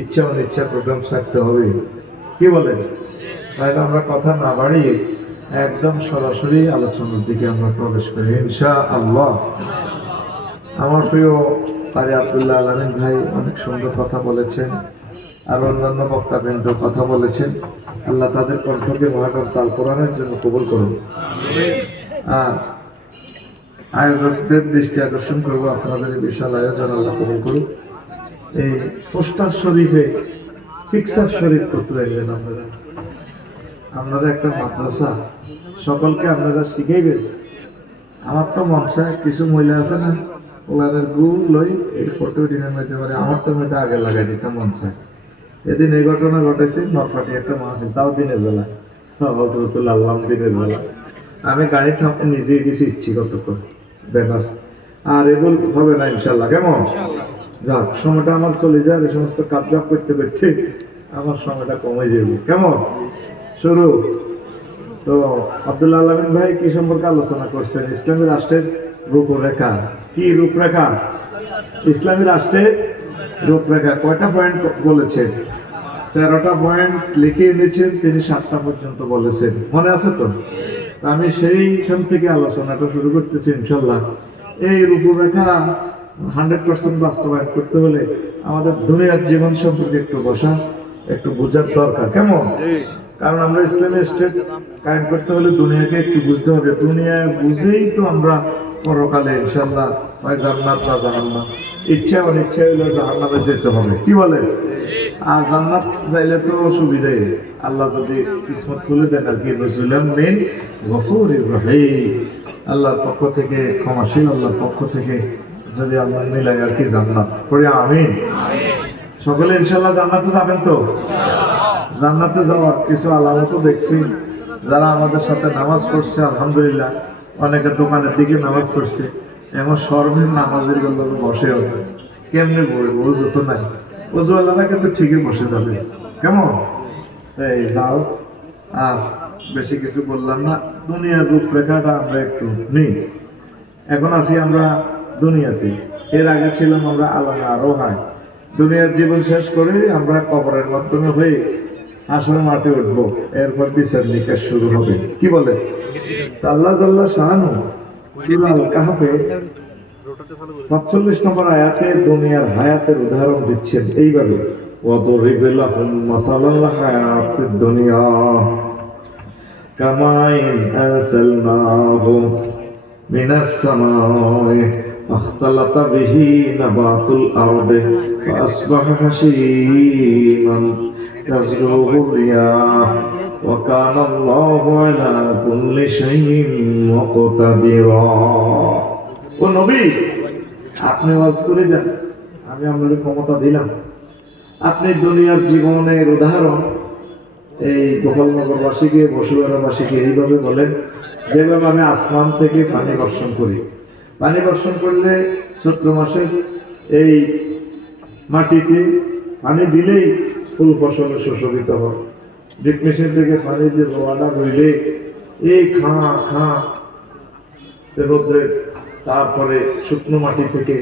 ইচ্ছা অনিচ্ছা প্রোগ্রাম থাকতে হবে, কি বলেন? তাহলে আমরা কথা না বাড়িয়ে একদম সরাসরি আলোচনার দিকে আমরা প্রবেশ করি ইনশাআল্লাহ। আমার প্রিয় কারি আব্দুল্লাহ আলামিন ভাই অনেক সুন্দর কথা বলেছেন, আর অন্যান্য বক্তাবৃন্দ কথা বলেছেন। আল্লাহ তাদের কণ্ঠকে মহাগ্রন্থ আল কোরআনের জন্য কবুল করুন। আর আয়োজকদের দৃষ্টি আকর্ষণ করবো, আপনাদের বিশাল আয়োজন আল্লাহ কবুল করুন। এই পোস্টার শরীফে ফিক্সার শরীফ করতে রাখবেন আপনারা একটা মাদ্রাসা, সকলকে আপনারা শিখাইবেন। আমার তো মন চায় কিছু মহিলা আছে না, ওনাদের গু লই এই ফটো ডিনার মাইতে পারে, আমার তো মেয়েটা আগে লাগাই দিতে মন চায়। এদিন এই ঘটনা ঘটেছে, নরফাটি একটা মাহফিল, তাও দিনের বেলা, আল্লাহ দিনের বেলা। আমি গাড়ি থামতে নিজেই গেছি ইচ্ছি কতক্ষণ ব্যানার, আর এগুলো হবে না ইনশাল্লাহ। কেমন যাক, সময়টা আমার চলে যায়, এই সমস্ত কাজ করতে করতে আমার সময়টা কমে যাবে। কেমন শুরু তো আব্দুল্লাহ আলামিন ভাই কি সম্পর্কে আলোচনা করছেন? ইসলামী রাষ্ট্রের রূপরেখা। কি রূপরেখা? ইসলামী রাষ্ট্রের রূপরেখা। কয়টা পয়েন্ট বলেছেন? 13টা পয়েন্ট লিখে এনেছেন তিনি, 7টা পর্যন্ত বলেছেন, মনে আছে তো? আমি সেইখান থেকে আলোচনাটা শুরু করতেছি ইনশাল্লাহ। এই রূপরেখা 100% বাস্তবায়ন করতে হলে আমাদের দুনিয়ার জীবন সম্পর্কে একটু বসা, একটু বোঝার দরকার। কেমন? কারণ আমরা ইসলামী স্টেট কায়েম করতে হলে দুনিয়াকে একটু বুঝতে হবে। দুনিয়া বুঝেই তো আমরা পরকালে ইনশাল্লাহ হয় জান্নাত বা জাহান্নাম, ইচ্ছা অনিচ্ছা হইলে জাহান্নামে যেতে হবে, কি বলে? আর জান্নাত যাইলে তো সুবিধাই, আল্লাহ যদি কিসমত খুলে দেন আর কি। নজরুলাম মিন গফুরির রহিম, আল্লাহর পক্ষ থেকে ক্ষমাশীল, আল্লাহর পক্ষ থেকে যদি আমরা মিলাই আর কি জান্নাত পড়ে। আমিন। সকলে ইনশাল্লাহ জান্নাতে যাবেন তো? জান্নাতে যাওয়ার কিছু আলামত দেখছি। যারা আমাদের সাথে নামাজ পড়ছে আলহামদুলিল্লাহ, অনেকে দোকানের দিকে নামাজ পড়ছে, এমন সর্বের নামাজের গুলো বসে হবে। কেমনি বলবো, ওজু তো নাই, ওজুওয়ালারা কিন্তু ঠিকই বসে যাবে। কেমন? এই যাও, আর বেশি কিছু বললাম না। দুনিয়ার রূপরেখাটা আমরা একটু নিই। এখন আছি আমরা দুনিয়াতে, এর আগে ছিলাম আমরা আলাদা আরো হয়। দুনিয়ার জীবন শেষ করে আমরা কবরের মাধ্যমে হয়ে আসলে মাঠে উঠবো, এরপর বিচার নিকাশ শুরু হবে, কি বলে? আল্লাহ জাল্লা শাহানু সূরা আল কাহফে ৪৫ নম্বর আয়াতে দুনিয়ার হায়াতের উদাহরণ দিচ্ছেন এইভাবে, ওয়াদরিব লাহুম মাসালাল হায়াতিদ দুনিয়া কামাইন আরসালনাহু মিনাস সামাই فاختلط به نبات الأرض فأصبح هشيما تذروه الرياح وكان الله على كل شيء مقتدرا। ও নবী, আপনি ওয়াজ করে যান, আমি আপনাদের ক্ষমতা দিলাম। আপনি দুনিয়ার জীবনের উদাহরণ এই গোপালনগরবাসীকে, বসুয়ারাবাসীকে এইভাবে বলেন, যেভাবে আমি আসমান থেকে পানি বর্ষণ করি। পানি বর্ষণ করলে চৈত্র মাসে এই মাটিতে পানি দিলেই ফুল ফসল সুশোভিত হয়। ডিপ মেশিন থেকে পানি দিয়ে রোয়ানা বইলে এই খা রোদ্রে, তারপরে শুকনো মাটি থেকে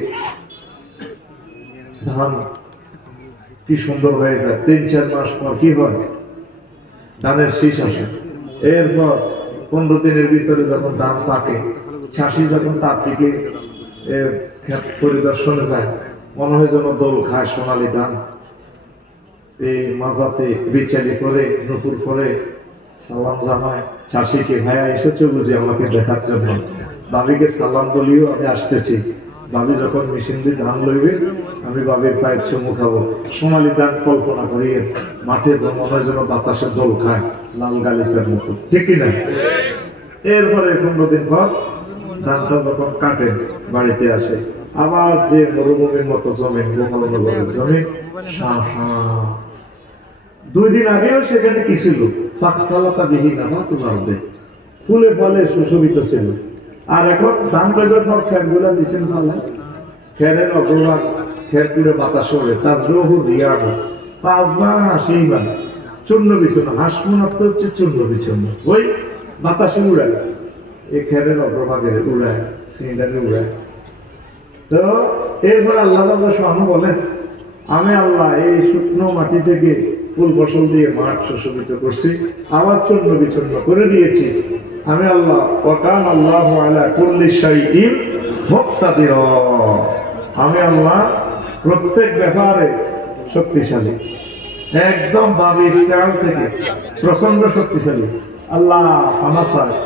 ধান কি সুন্দর হয়ে যায়। ৩-৪ মাস পর কি হয়? ধানের শীষ আসে। এরপর 15 দিনের ভিতরে যখন ধান পাকে, চাষি যখন তার দিকে পরিদর্শনে যায়, মনে হয় যেন দোল খায় সোনালি ধান। এই মাজাতে বিচারি করে, নুপুর করে সালাম জানায় চাষিকে, ভাইয়া এসেছে বুঝি আমাকে দেখার জন্য, বাবিকে সালাম বলিও আমি আসতেছি। বাবি যখন মেশিন দিয়ে ধান লইবে, আমি বাবির পায়ের চুমু খাবো। সোনালি ধান কল্পনা করি মাঠে মনে হয় যেন বাতাসে দোল খায়, লাল গালিচার মতো, ঠিক কিনা? এরপরে 15 দিন পর ধানটা যখন কাটে বাড়িতে আসে, আবার যে মরুভূমির মতো জমিন, গোপালনগরের জমি, 2 দিন আগেও সেখানে কি ছিল? ফাঁকতালাতা বিহীন আমার তোমার ফুলে ফলে সুশোভিত ছিল। আর এখন ধান কাটার পর খেরগুলা দিচ্ছেন ফালে, খেরের অগ্রভাগ খের পুড়ে বাতাস ওড়ে, তার গ্রহ রিয়ার 5 বার 80 বার চূর্ণ বিছন্ন, হাসমুনাত্ম হচ্ছে চূর্ণ বিছন্ন, ওই বাতাসে উড়ায়, এই খেরের অগ্রভাগের উড়ায়, সিন্ডারে উড়ায়। তো এরপর আল্লাহ শাহ বলেন, আমি আল্লাহ এই শুকনো মাটি থেকে ফুল ফসল দিয়ে মাঠ সুশোভিত করছি, আবার চূর্ণ বিচূর্ণ করে দিয়েছি। আমি আল্লাহ ওয়াকান আল্লাহু আলা কুল্লি শাইইন মুক্তাদির, আমি আল্লাহ প্রত্যেক ব্যাপারে শক্তিশালী, একদম বাবির কাল থেকে প্রচন্ড শক্তিশালী। আল্লাহ আমার সাথে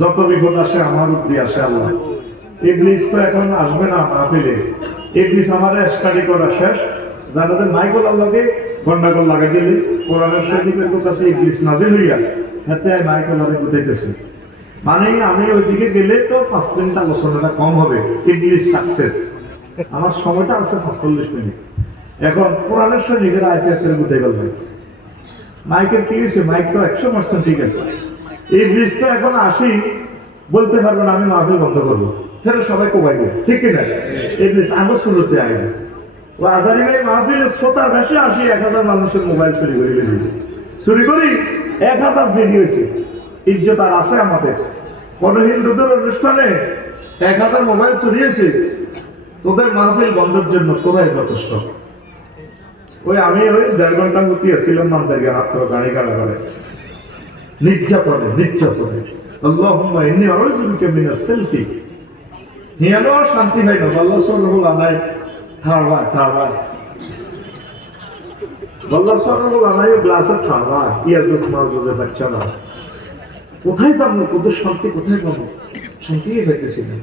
যত বিপদ আসে আমার উপরে আসে আল্লাহ। ইবলিস তো এখন আসবে না মাহফিলে, ইবলিস আমার স্টাডি করা শেষ, যাদের মাইকল আল্লাহকে গন্ডাগোল লাগাই দিলে কোরআনের শরীফের কাছে ইবলিস নাজিল হইয়া হাতে মাইকল আল্লাহ বুঝাইতেছে, মানে আমি ওইদিকে গেলে তো 5 মিনিট আলোচনাটা কম হবে, ইবলিস সাকসেস। আমার সময়টা আছে 45 মিনিট, এখন কোরআনের শরীফের আইসে হাতে বুঝাই গেল। মাইকের কি হয়েছে? মাইক তো 100% ঠিক আছে, ইবলিস তো এখন আসি বলতে পারবো না আমি মাহফিল বন্ধ করবো, ফের সবাই কোবাইবে, ঠিক কিনা? ইবলিস আগে শুরুতে আগে ও আজারি ভাই মাহফিলের শ্রোতার বেশি আসি 1000 মানুষের মোবাইল চুরি করে চুরি করি 1000 সিডি হয়েছে। ইজ্জত আর আছে আমাদের? কোন হিন্দুদের অনুষ্ঠানে 1000 মোবাইল চুরিয়েছে, তোদের মাহফিল বন্ধের জন্য তোরাই যথেষ্ট। ওই আমি ওই 1.5 ঘন্টা গুটিয়েছিলাম নামদের গাড়ি কাটা করে নির্যাতনে আল্লাহুম্মা ইন্নী আউযু বিকা মিনাস সেলফি। হিয়ানো শান্তি ভাই না আল্লাহ সাল্লাল্লাহু আলাইহি থারবা আল্লাহ সাল্লাল্লাহু আলাইহি গ্লাসে থারবা ইয়াজুস মাজুজে বাচ্চারা কোথায় যাবো, কোথায় শান্তি, কোথায় পাবো? শান্তি পেতেছি না।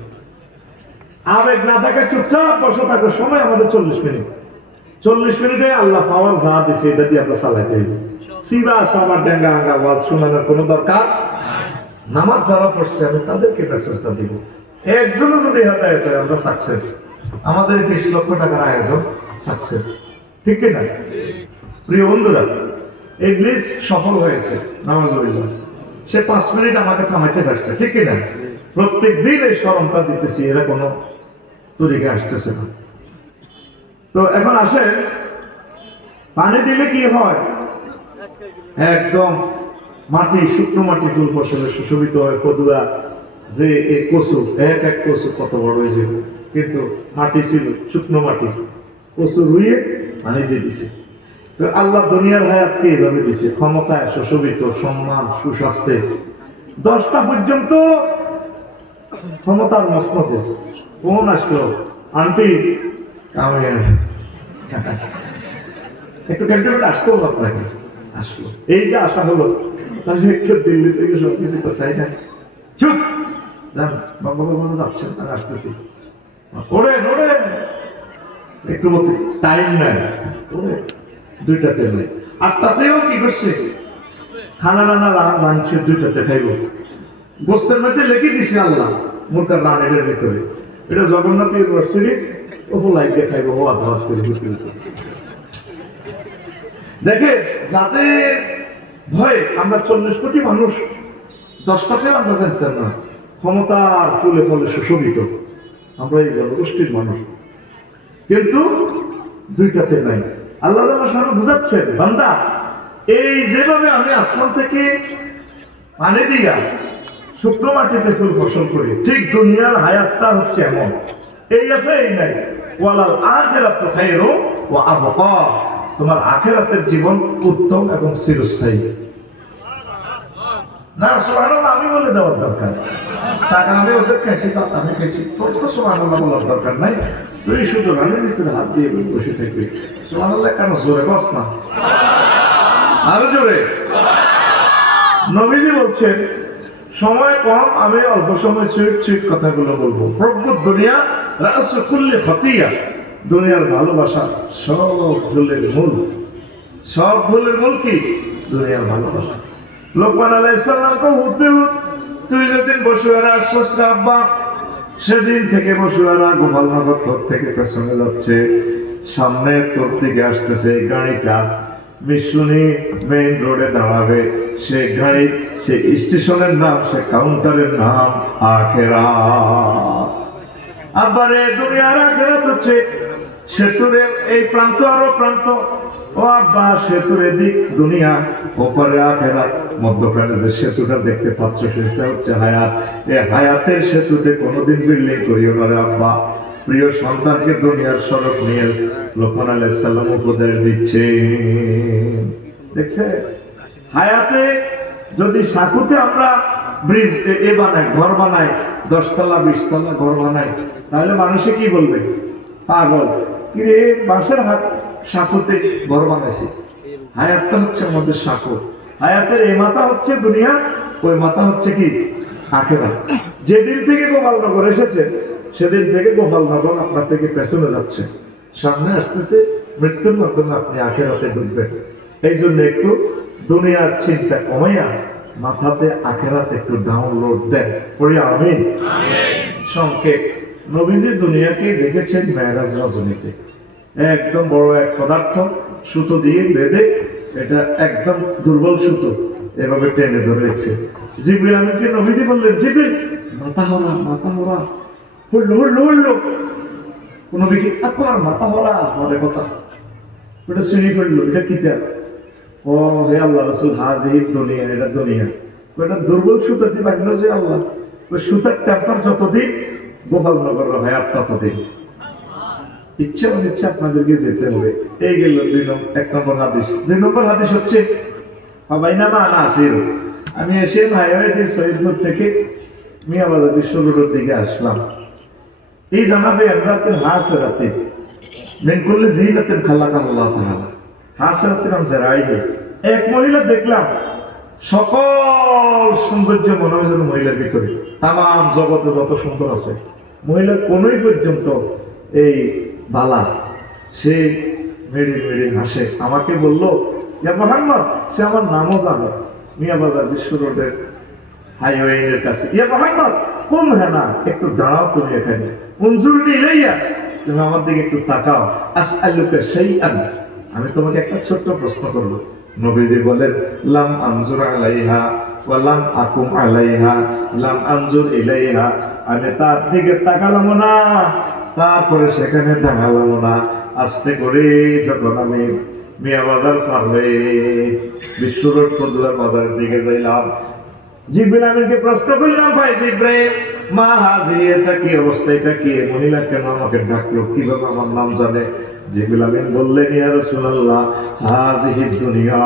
আবেগ না থাকে চুপচাপ বসে থাকো, সময় আমাদের 40 মিনিট। 40 মিনিটে আল্লাহ পাওয়ার যা দিছে এটা দিয়ে আমরা চালাইতে হইবে। সিবা সবার ডেঙ্গা আঙ্গা ওয়াজ শোনানোর কোনো দরকার। নামাজ যারা পড়ছে আমি তাদেরকে মেসেজটা দিব, একজনও যদি হেদায়েত হয় আমরা সাকসেস। আমাদের 20 লক্ষ টাকার আয়োজন সাকসেস, ঠিক কিনা? প্রিয় বন্ধুরা, ইবলিস সফল হয়েছে নাউজুবিল্লাহ। সে 5 মিনিট আমাকে থামাইতে পারছে, ঠিক কিনা? প্রত্যেক দিন এই শরমটা দিতেছি, এরা কোনো তরিকে আসতেছে না। তো এখন আসে পানি দিলে কি হয়? একদম মাটি, শুকনো মাটি ফুল ফসলে সুশোভিত হয়। কদুয়া যে এই কচু, এক কচু কত বড় হয়েছে, কিন্তু মাটি ছিল শুকনো মাটি, কচু রুইয়ে পানি দিয়ে দিছে। তো আল্লাহ দুনিয়ার হায়াতকে এইভাবে দিছে, ক্ষমতায় সুশোভিত, সম্মান, সুস্বাস্থ্যে 10টা পর্যন্ত ক্ষমতার মসনদে। ফোন আসলো, আন্টি আমি একটু ক্যান্টিনে আসতেও আপনাকে আসলো। এই যে আসা হলো, তাহলে একটু দিল্লি থেকে সব কিছু তো চাই না, চুপ যান বাবা বাবা যাচ্ছেন, আমি আসতেছি। ওড়েন একটু বলতে টাইম নেয়, ওরে 2টাতে নেই, 8টাতেও কি করছে খানা রান্না রাঁধছে, 2টাতে খাইব। গোস্তের মধ্যে লেগে দিছে আল্লাহ মুরকার রান এটার ভিতরে, এটা জগন্নাথ ইউনিভার্সিটি ও লাইফে খাইব, ও আধার করে দেখে। যাদের ভয়ে আমরা 40 কোটি মানুষ 10টাতেও আমরা জানতাম না, ক্ষমতার ফুলে ফলে সুশোভিত আমরা এই জনগোষ্ঠীর মানুষ, কিন্তু 2টাতে নাই। আল্লাহ সামনে বুঝাচ্ছেন, বান্দা এই যেভাবে আমি আসমান থেকে পানি দিয়া শুকনো মাটিতে ফুল ফসল করি, ঠিক দুনিয়ার হায়াতটা হচ্ছে এমন, এই আছে এই নাই। ওয়ালাল আখিরাত খায়রু ওয়া আবকা, তোমার আখিরাতের জীবন উত্তম এবং চিরস্থায়ী। না সুবহানাল্লাহ আমি বলে দেওয়ার দরকার, টাকা আমি ওদের খাইছি, আমি খাইছি, তোর তো সুবহানাল্লাহ বলার দরকার নাই। তুই শুধু রানের ভিতরে হাত দিয়ে বসে থাকবি, সুবহানাল্লাহ কেন জোরে বস না, আরো জোরে। নবীজি বলছেন সময় কম, আমি অল্প সময় সুইট কথাগুলো বলবো। প্রভুর দুনিয়া রাসূল কুল্লি খতিয়া, দুনিয়ার ভালোবাসা সব ভুলের মূল। সব ভুলের মূল কি? দুনিয়ার ভালোবাসা। লোকমান আলাইহিস সালামকে তুই যেদিন বসুয়ারা আসছিস আব্বা, সেদিন থেকে বসুয়ারা গোপালনগর তোর থেকে পেছনে যাচ্ছে, সামনে তোর দিকে আসতেছে গাড়িটা, মিশুনি মেইন রোডে দাঁড়াবে, সে গাড়ি, সে স্টেশনের নাম, সে কাউন্টারের নাম আখিরাত। আবারে দুনিয়ার আখিরাত হচ্ছে সেতুরের এই প্রান্ত আরো প্রান্ত, ও আব্বা সেতুর এদিক দুনিয়া, ওপারে আখিরাত, মধ্যখানে যে সেতুটা দেখতে পাচ্ছ সেটা হচ্ছে হায়াত। এই হায়াতের সেতুতে কোনোদিন বিল্ডিং করিও না রে আব্বা, প্রিয় সন্তানকে দুনিয়ার সড়ক নিয়ে লোকমান আলাইহিস সালাম উপদেশ দিচ্ছে। দেখছে হায়াতে যদি সাকুতে আমরা ব্রিজ বানাই, ঘর বানাই, 10 তলা 20 তলা ঘর বানাই, তাহলে মানুষে কি বলবে? পাগল, কি রে বাঁশের সাকুতে ঘর বানাইছে। হায়াতটা হচ্ছে আমাদের সাকু। হায়াতের এই মাথা হচ্ছে দুনিয়া, ওই মাথা হচ্ছে কি আখিরাত। যেদিন থেকে গোপালনগর এসেছে সেদিন থেকে গোপালনগর আপনার থেকে পেছনে যাচ্ছে, সামনে আসতেছে। মৃত্যুর মাধ্যমে আপনি আখিরাতে ঢুকবেন। এই জন্য একটু দুনিয়ার চিন্তা কমাইয়া মাথাতে আখিরাত একটু ডাউনলোড দেন। পড়ি আমিন। সংক্ষেপ, নবীজি দুনিয়াকে দেখেছেন মেরাজ রজনীতে। একদম বড় এক পদার্থ সুতো দিয়ে বেঁধে, এটা একদম দুর্বল সুতো, এভাবে টেনে ধরেছে। জিবরিল আমিনকে নবীজি বললেন, জিবরিল মাথা হরা, মাথা হরা। হুল্লো হুল্লো হুল্লো। নবীকে আপনার মাথা হরা আমাদের কথা, ওটা শ্রেণী ফেললো। এটা কিতাব। ও হে আল্লাহ রাসূল, হাজির দুনিয়া, এটা দুনিয়া। ওটা দুর্বল সুতাতে বাঁধলো যে আল্লাহ। ওই সুতার টেম্পার যতদিন, গোপালনগর হয় আর ততদিন। ইচ্ছা অনিচ্ছা আপনাদেরকে যেতে হবে। এই গেল 1 নম্বর হাদিস। 2 নম্বর হাদিস হচ্ছে বাইনামা আনা আসির, আমি এসে হাইওয়ে সৈয়দপুর থেকে মিয়াবাজার বিশ্ব রোডের দিকে আসলাম। এই জানাবে আমরাতের হাসরাতে মিন কুল্লি জিনাতিন খালাকাল্লাহু তাআলা। হাসরাতের আমসে রাইহে এক মহিলা দেখলাম, সকল সৌন্দর্য মনে হয় যেন মহিলার ভিতরে। তাম জগতে যত সুন্দর আছে, মহিলার কোনই পর্যন্ত এই বালা। সে মেরে মেরে হাসে। আমাকে বললো, ইয়া মুহাম্মদ, সে আমার নামও জানে। মিয়াবাজার বিশ্ব রোডের হাইওয়ের কাছে। ইয়া মুহাম্মদ কুম হেনা, একটু দাঁড়াও তুমি এখানে। উনজুরনি ইলাইয়া, তুমি আমার দিকে একটু তাকাও। আসআলুকা শাইআন, আমি তোমাকে একটা ছোট্ট প্রশ্ন করব। নবীজি বলেন, লাম আনজুর আলাইহা ওয়া লাম আকুম আলাইহা, লাম আনজুর ইলাইহা, আমি তার দিকে তাকালাম না, তারপরে সেখানে দাঁড়ালাম না। আস্তে করে যখন আমি মিয়াবাজার পার হয়ে বিশ্ব রোড ফজলার বাজারের দিকে যাইলাম, জিবরিল আমিনকে প্রশ্ন করলাম, ভাই জিবরিল, মা হাজি, এটা কি অবস্থা, এটা কি মহিলা কেন আমাকে ডাকলো, কিভাবে আমার নাম জানে? জিবরিল আমিন বললেন, ইয়া রাসূলুল্লাহ, হাজিহি দুনিয়া,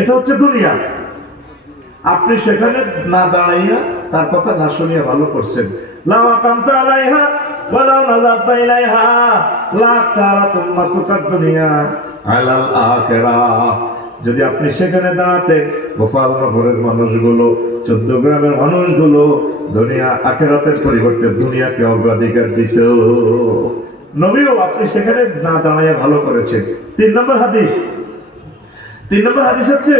এটা হচ্ছে দুনিয়া। আপনি সেখানে না দাঁড়াইয়া তার কথা না শুনিয়া ভালো করছেন। লাও আকামতা আলাইহা ওয়া লাও নাযারতা ইলাইহা লা তারাতুম মাতুকাদ দুনিয়া আলাল আখিরাহ, যদি আপনি সেখানে দাঁড়াতেন, গোপালনগরের মানুষগুলো, 14 গ্রামের মানুষগুলো দুনিয়া আখিরাতের পরিবর্তে দুনিয়াকে অগ্রাধিকার দিত। নবীও আপনি সেখানে না দাঁড়াইয়া ভালো করেছেন। 3 নম্বর হাদিস। 3 নম্বর হাদিস হচ্ছে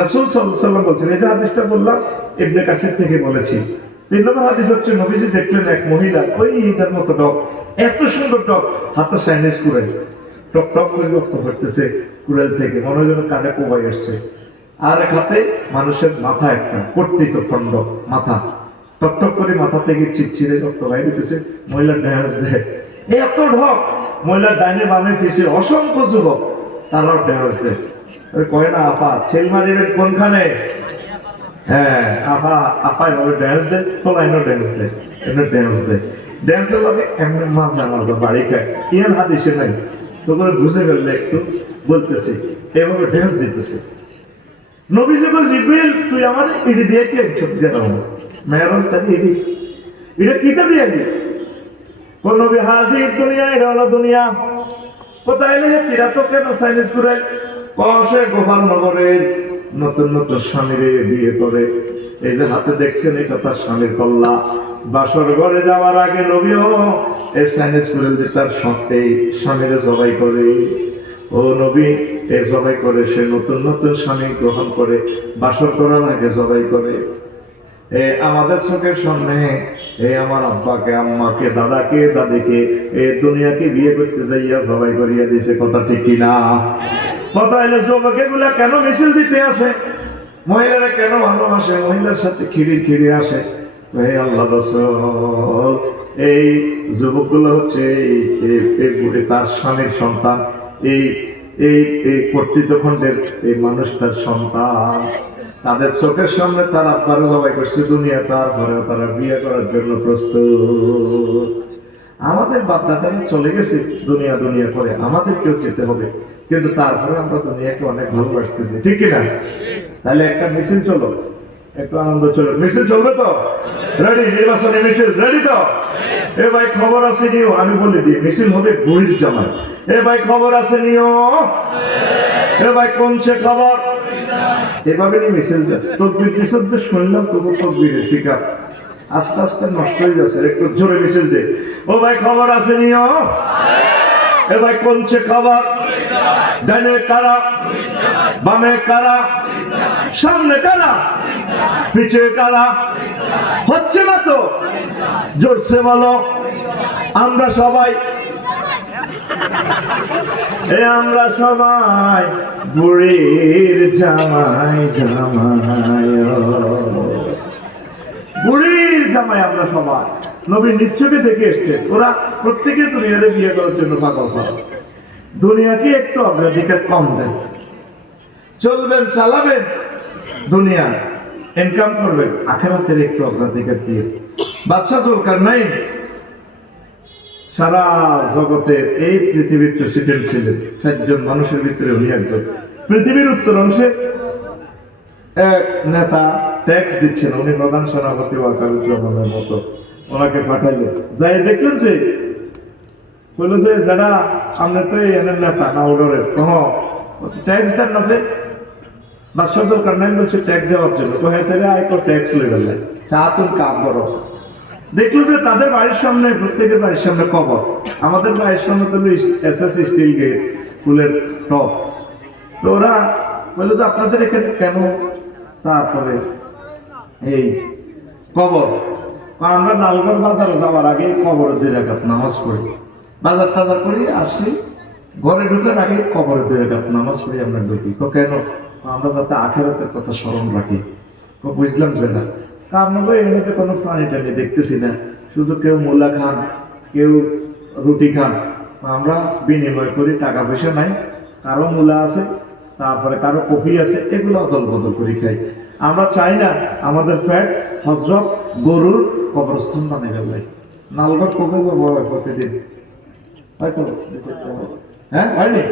রাসূল সাল্লাল্লাহু আলাইহি ওয়াসাল্লাম বলছেন, এই যে হাদিসটা বললাম ইবনে কাসির থেকে বলেছি। 3 নম্বর হাদিস হচ্ছে নবীজি দেখলেন এক মহিলা, ওই ইটার মতো ডগ, এত সুন্দর ডগ, হাতে সাইনেজ করে টক টক করে রক্ত পড়তেছে কুড়াল থেকে, মনে হয় যেন কানে কোবাই আসছে। আর এক হাতে মানুষের মাথা, একটা কর্তৃত খণ্ড মাথা, টক টক করে মাথা থেকে চিরচিরে রক্ত বাইরে দিতেছে। মহিলার ড্যান্স দেয়, এত ঢক, মহিলার ডাইনে বামে ফেসে অসংখ্য যুবক, তারাও ড্যান্স দেয়। কয় না, আপা ছেল মারিবেন কোনখানে? হ্যাঁ, আপা আপা এভাবে ড্যান্স দেয়, ফলাইনও ড্যান্স দেয়, এমনি ড্যান্স দেয়। ড্যান্সের লাগে এমনি মাঝে মাঝে বাড়ি খায়, ইয়ার হাদিসে নাই। তো করে বুঝে ফেললে একটু বলতেছে, এভাবে ড্যান্স দিতেছে। নবীজি বল, জিবরিল তুই আমার ইডি দিয়ে কি একশো দিয়ে দাও, মেরাজ তাকে ইডি, এটা কিতা দিয়ে দি? কোন নবী, হাসি দুনিয়া, এটা হলো দুনিয়া। কোথায় লেগে তিরা তো কেন সাইনিস ঘুরাই? কষে গোপালনগরের নতুন নতুন স্বামীরে বিয়ে করে। এই যে হাতে দেখছেন, এটা তার স্বামীর কল্লা। বাসর ঘরে যাওয়ার আগে নবীও এই সাইনিস ঘুরে তার এই স্বামীরে জবাই করে। ও নবী এই জবাই করে, সে নতুন নতুন স্বামী গ্রহণ করে, বাসর করার আগে জবাই করে। আমাদের চোখের সামনে আমার আব্বাকে, আম্মাকে, দাদাকে, দাদিকে, দুনিয়াকে বিয়ে করতে যাইয়া জবাই করিয়া দিছে। কথা ঠিক কিনা? কথা হইলে যুবক এগুলা কেন মিছিল দিতে আসে? মহিলারা কেন ভালোবাসে? মহিলার সাথে খিরি খিরি আসে। হে আল্লাহ রাসূল, এই যুবকগুলো হচ্ছে তার স্বামীর সন্তান, এই এই কর্তৃত্বখণ্ডের এই মানুষটার সন্তান। তাদের চোখের সামনে তার আব্বারও জবাই করছে দুনিয়া, তারপরেও তারা বিয়ে করার জন্য প্রস্তুত। আমাদের বাচ্চাটারা চলে গেছে দুনিয়া দুনিয়া করে, আমাদেরকেও যেতে হবে, কিন্তু তারপরে আমরা দুনিয়াকে অনেক ভালোবাসতেছি, ঠিক কিনা? তাহলে একটা মিছিল চলো, একটু আনন্দ চলো, মিছিল চলবে তো? রেডি? নির্বাচনী মিছিল রেডি তো? এ ভাই খবর আছে নিও, আমি বলে দিই মিছিল হবে বুড়ির জামাই। এ ভাই খবর আছে নিও, এ ভাই কোনছে খবর, এভাবে নিয়ে মিছিল যাচ্ছে। তকবির দিছে যে শুনলাম, তবু তকবিরের ঠিক আছে, আস্তে আস্তে নষ্ট হয়ে যাচ্ছে, একটু জোরে মিছিল দে। ও ভাই খবর আছে নিও, এ ভাই কোনছে খবর, ডানে কারা, বামে কারা, সামনে কারা, পিছে কারা, হচ্ছে না তো? জোরসে বলো, আমরা সবাই, আমরা সবাই বুড়ির জামাই জামাই, বুড়ির জামাই আমরা সবাই। নবী নিশ্চয়ই দেখে এসছে, ওরা প্রত্যেকে দুনিয়ারে বিয়ে করার জন্য পাগল হয়, দুনিয়াকে একটু অগ্রাধিকার কম দেন। চলবেন, চালাবেন, দুনিয়া ইনকাম করবেন, আখিরাতের একটু অগ্রাধিকার দিয়ে। বাদশা জুলকারনাইন সারা জগতের এই পৃথিবীর প্রেসিডেন্ট ছিলেন, 4 জন মানুষের ভিতরে উনি একজন। পৃথিবীর উত্তর অংশে এক নেতা ট্যাক্স দিচ্ছেন, উনি প্রধান সেনাপতি ওয়াকারুজ্জামানের মতো, ওনাকে পাঠাইলেন। যাই দেখলেন যে বললো যে যারা আমরা তো এনের নেতা না ওডরের ট্যাক্স দেন না, যে বাদশা জুলকারনাইন বলছে ট্যাক্স দেওয়ার জন্য, কোথায় থেকে আয়কর ট্যাক্স লেগে যায়, চা তুন কাপ বড়। দেখলো যে তাদের বাড়ির সামনে, প্রত্যেকের বাড়ির সামনে কবর, আমাদের বাড়ির সামনে তো এসএস স্টিল গেট, ফুলের টপ। তো ওরা বললো যে আপনাদের এখানে কেন? তারপরে এই কবর, আমরা নালগড় বাজারে যাওয়ার আগে কবরে 2 রাকাত নামাজ পড়ি, বাজার টাজার করি আসি, ঘরে ঢুকার আগে কবরে 2 রাকাত নামাজ পড়ি আমরা ঢুকি। কেন? আমরা যাতে আখিরাতের কথা স্মরণ রাখি। বুঝলাম যে না, কারণ এমনিতে কোনো প্রাণী টানি দেখতেছি না, শুধু কেউ মূলা খান, কেউ রুটি খান, আমরা বিনিময় করি, টাকা পয়সা নাই, কারো মূলা আছে, তারপরে কারো কফি আছে, এগুলো অদল বদল করে খাই। আমরা চাই না আমাদের ফ্যাট হজরত গরুর কবরস্থান বানিয়ে গেল। নালগড় কবে হয় প্রতিদিন? হয়তো হ্যাঁ হয়নি?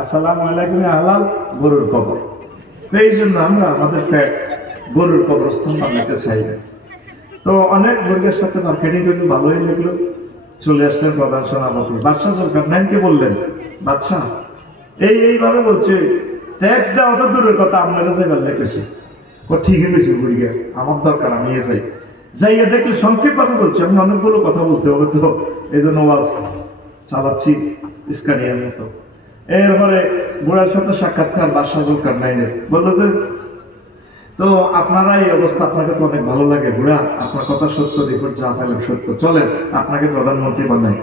আসসালামু আলাইকুম আহলাল গরুর কবর। এই জন্য আমরা আমাদের ফ্যাট গরুর কবরস্থান বানাতে চাই না। তো অনেক বর্গের সাথে মার্কেটিং করে ভালোই লাগলো। চলে আসলেন প্রধান সেনাপতি, বাদশা জুলকারনাইনকে বললেন, বাদশা এইভাবে বলছে, ট্যাক্স দেওয়া তো দূরের কথা, আপনার কাছে এবার লেগেছে। ও ঠিকই গেছে বুড়িয়া, আমার দরকার, আমি যাই। যাইয়া দেখলে সংক্ষেপ ভাবে বলছে, আমি অনেকগুলো কথা বলতে হবে তো, এই জন্য ওয়াজ চালাচ্ছি ইস্কানিয়ার মতো। এরপরে বুড়ার সাথে সাক্ষাৎকার বাদশা জুলকারনাইনের, বললো যে তো আপনারা এই অবস্থা, আপনাকে তো অনেক ভালো লাগে বুড়া, আপনার কথা সত্য, রিপোর্ট যা পেলাম সত্য, চলেন আপনাকে প্রধানমন্ত্রী বানাই।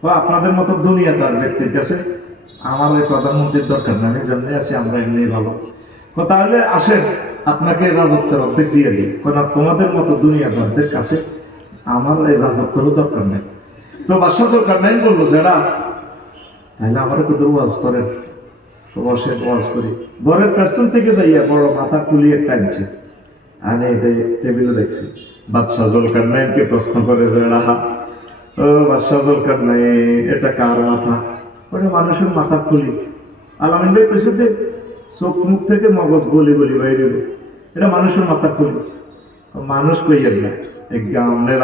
তো আপনাদের মতো দুনিয়াদার ব্যক্তির কাছে আমার এই প্রধানমন্ত্রীর দরকার না, আমি যেমনি আছি আমরা এমনি ভালো। তাহলে আসেন আপনাকে রাজত্বের অর্ধেক দিয়ে দিই, কারণ তোমাদের মতো দুনিয়াদারদের কাছে আমার এই রাজত্বেরও দরকার নেই। তো বাদশা জুলকারনাইন বললো, যারা তাহলে আমার একটু ওয়াজ করেন। তো বসে ওয়াজ করি, ঘরের পেছন থেকে যাইয়া বড় মাথা খুলিয়ে টানছে, আনে টেবিলে দেখছি। বাদশা জুলকারনাইনকে প্রশ্ন করে, রাহা ও বাদশা জুলকারনাইন, এটা কার মাথা? ওটা মানুষের মাথা খুলি। আলামিন ভাই পেছনে চোখ মুখ থেকে মগজ গলি গলি বাইরে, এটা মানুষের মাথা খুলি। মানুষ কইয়েন না, আমনের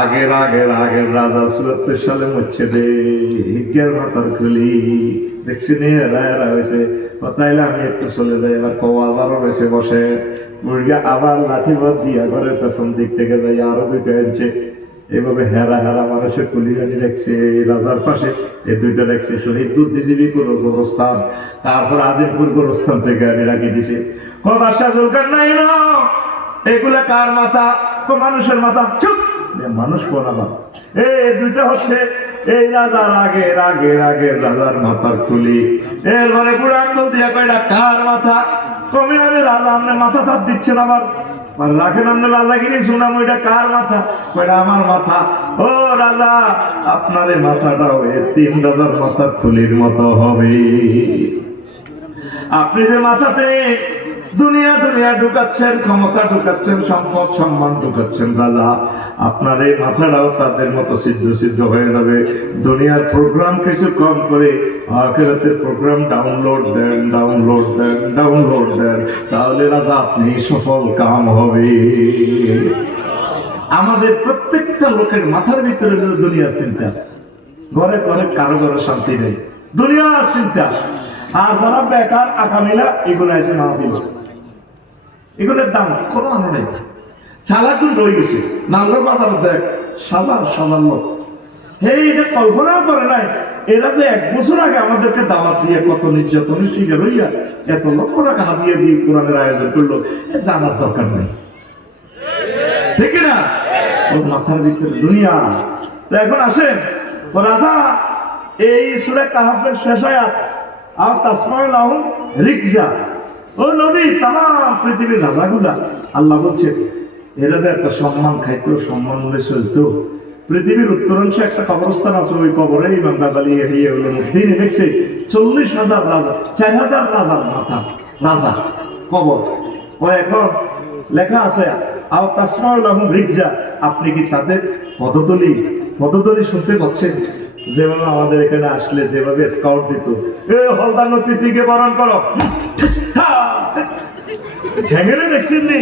আগের আগের আগের রাজা ৭৪ সালে মরছে রে, হিজ্ঞার মাথার খুলি দেখছি নিয়ে এরা হয়েছে। তাইলে আমি একটু চলে যাই, এবার কওয়াজারও রয়েছে বসে, মুরগা আবার লাঠি বাদ দিয়া ঘরের পেছন দিক থেকে যাই, আরো 2টা এনছে। এইভাবে হেরা হেরা মানুষের কুলিরানি রাখছে রাজার পাশে, এই 2টা রাখছে শহীদ বুদ্ধিজীবী কোন গোরস্থান, তারপর আজিমপুর গোরস্থান থেকে আমি রাখি দিছে। বাদশা জুলকারনাইন, এগুলা কার মাথা? মানুষের মাথা। চুপ, মানুষ কোন আবার? এই 2টা হচ্ছে এই রাজার আগের আগের আগের রাজার মাথার খুলি। এরপরে বুড়া আঙ্গুল দিয়া কয়টা কার মাথা? কমে আমি রাজা, আপনি মাথা তার দিচ্ছেন আবার, রাখেন আপনি রাজাগিরি শুনাম, ওইটা কার মাথা? কয়টা আমার মাথা। ও রাজা, আপনার এই মাথাটাও এই 3 রাজার মাথার খুলির মতো হবে। আপনি যে মাথাতে দুনিয়া দুনিয়া ঢুকাচ্ছেন, ক্ষমতা ঢুকাচ্ছেন, সম্পদ সম্মান ঢুকাচ্ছেন রাজা। আপনার এই মাথাটাও তাদের মতো সিদ্ধ সিদ্ধ হয়ে যাবে। দুনিয়ার প্রোগ্রাম কিছু কম করে আখিরাতের প্রোগ্রাম ডাউনলোড দেন, ডাউনলোড দেন, ডাউনলোড দেন, তাহলে রাজা আপনি সফল কাম হবে। আমাদের প্রত্যেকটা লোকের মাথার ভিতরে দুনিয়ার চিন্তা, ঘরে ঘরে কারো ঘরে শান্তি নেই, দুনিয়ার চিন্তা। আর যারা বেকার আকামিলা এগুলো আছে মাহফিল, এগুলোর দাম কোনো আনো নেই। চালাকুন রয়ে গেছে নাঙ্গল বাজার দেখ, সাজার সাজার লোক, এটা কল্পনাও করে নাই এরা যে 1 বছর আগে আমাদেরকে দাওয়াত দিয়ে কত নির্যাতনের শিকার হইয়া এত লক্ষ টাকা হাতিয়ে দিয়ে কোরআনের আয়োজন করলো, জানার দরকার নেই, ঠিক না? ওর মাথার ভিতরে দুনিয়া। তো এখন আসেন ও রাজা, এই সূরা কাহাফের শেষ আয়াত, আর তাসমাউ লাহুম রিকজা, ও নবী তামাম পৃথিবীর রাজাগুলা আল্লাহ বলছে এরা যে একটা সম্মান খাইতো, সম্মান বলে চলতো। পৃথিবীর উত্তরাংশে একটা কবরস্থান আছে, ওই কবরে ইমাম গাজালি দিন দেখছে 40,000 রাজা, 4,000 রাজার মাথা, রাজা কবর। ও এখন লেখা আছে আও তাসমাউ লাহুম রিকজা, আপনি কি তাদের পদতলি শুনতে পাচ্ছেন? যেভাবে আমাদের এখানে আসলে যেভাবে স্কাউট দিত, এ হলদার নতিকে বরণ করো, ঠেঙেরে দেখছেন নি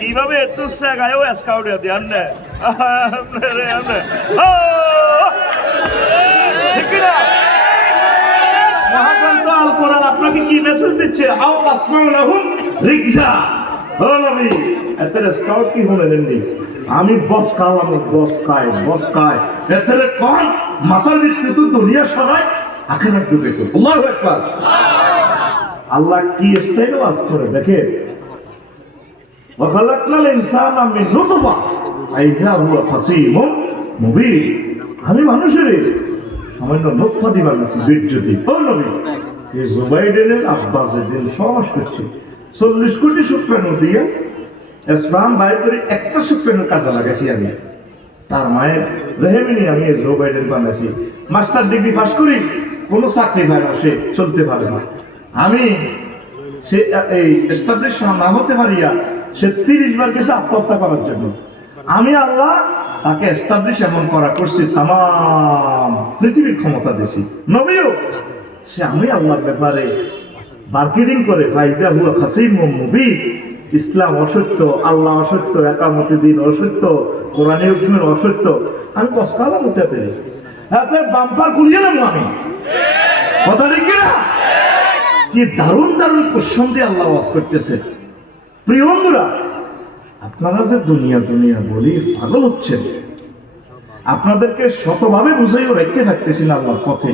কিভাবে এত গায়েও স্কাউট দেন না, মহাগ্রন্থ আল কোরআন আপনাকে কি মেসেজ দিচ্ছে? আও তাসমাউ লাহুম রিকজা, ও নবী এদের স্কাউট কি হলে দেননি, আমি বস খাওয়াম, বস খায়, বস খায়, এদের কোন মাথার ভিত্তি তো দুনিয়া সরাই আখিরাত ডুবে তো। আল্লাহু আকবার। আল্লাহ কি স্টাইল ওয়াজ করে দেখে, ওয়া খালাকনাল ইনসানা মিন নুতফা আইযা হুয়া খাসীমুন মুবিন, আমি মানুষের সামান্য নুতফা দিয়ে বানাইছি, বীর্যতি। ও নবী, এই জুবাইরের আব্বাস যেদিন সমাস করছে 40 কোটি শুক্রাণু দিয়ে স্পাম বাইর করে একটা শুক্রাণুর কাজে লাগাইছি আমি, তার মায়ের রেহেমিনি আমি জো বাইডেন বানাইছি। মাস্টার ডিগ্রি পাস করি, কোনো চাকরি পায় না, সে চলতে পারে না। আমি সে এই এস্টাবলিশ না হতে পারিয়া সে 30 বার গেছে আত্মহত্যা করার জন্য। আমি আল্লাহ তাকে এস্টাবলিশ এমন করা করছি, তাম পৃথিবীর ক্ষমতা দিছি। নবীও সে আমি আল্লাহর ব্যাপারে মার্কেটিং করে, ফাইজা হুয়া খাসীমুন মুবিন, ইসলাম অসত্য, আল্লাহ অসত্য, একামতে দিন অসত্য, কোরআনের হুকুমের অসত্য, আমি কসকালাম উঠাতে আপনার বাম্পার গুলিয়ালাম আমি, কথা দেখি না? কি দারুণ দারুণ কোশ্চেন দিয়ে আল্লাহ ওয়াজ করতেছে। প্রিয় বন্ধুরা, আপনারা যে দুনিয়া দুনিয়া বলি পাগল হচ্ছেন, আপনাদেরকে শতভাবে বুঝাইও রাখতে থাকতেছি না আল্লাহর পথে।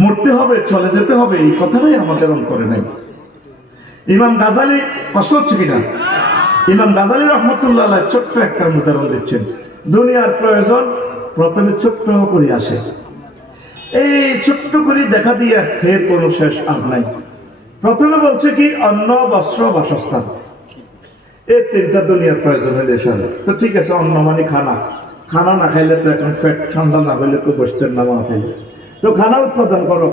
মরতে হবে, চলে যেতে হবে, এই কথাটাই আমাদের অন্তরে নাই। ইমাম গাজালি, কষ্ট হচ্ছে কিনা? ইমাম গাজালি রহমতুল্লাহ আলাইহি ছোট্ট একটা উদাহরণ দিচ্ছেন। দুনিয়ার প্রয়োজন প্রথমে ছোট্ট করে আসে, এই ছোট্ট করে দেখা দিয়ে এর কোনো শেষ আর নাই। প্রথমে বলছে কি অন্ন, বস্ত্র, বাসস্থান, এই 3টা দুনিয়ার প্রয়োজন হলে সারে। তো ঠিক আছে, অন্ন মানে খানা, খানা না খাইলে তো এখন পেট ঠান্ডা না হইলে তো বসতেন না মাহফিলে। তো খানা উৎপাদন করো,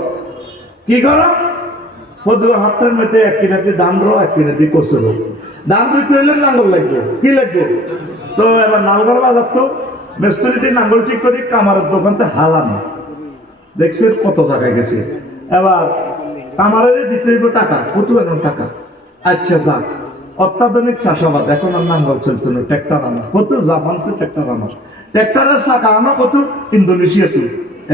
কি করো? হাতের মধ্যে 1 কিনাতি ধান রো, 1 কিনাতি কচু রো। ধান দিতে হইলে নাঙ্গল লাগবে, কি লাগবে? তো এবার নাঙ্গল বাজার তো মেস্তরি দিয়ে নাঙ্গল ঠিক করি, কামারের দোকানতে হালানো দেখছেন কত জায়গায় গেছে। এবার কামারের দিতে হইব টাকা, কত এখন টাকা। আচ্ছা যাক, অত্যাধুনিক চাষাবাদ, এখন আর নাঙ্গল চলতো না, ট্র্যাক্টর আনো, কত জাপান তো ট্র্যাক্টর আনো, ট্র্যাক্টরের চাকা আনো কত ইন্দোনেশিয়া তো।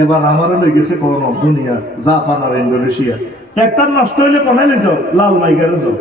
এবার আমারও লই গেছে কোন দুনিয়া, জাপান আর ইন্দোনেশিয়া। ট্র্যাক্টর নষ্ট হইলে কোনায় যাও, লাল মাইগারে যাও।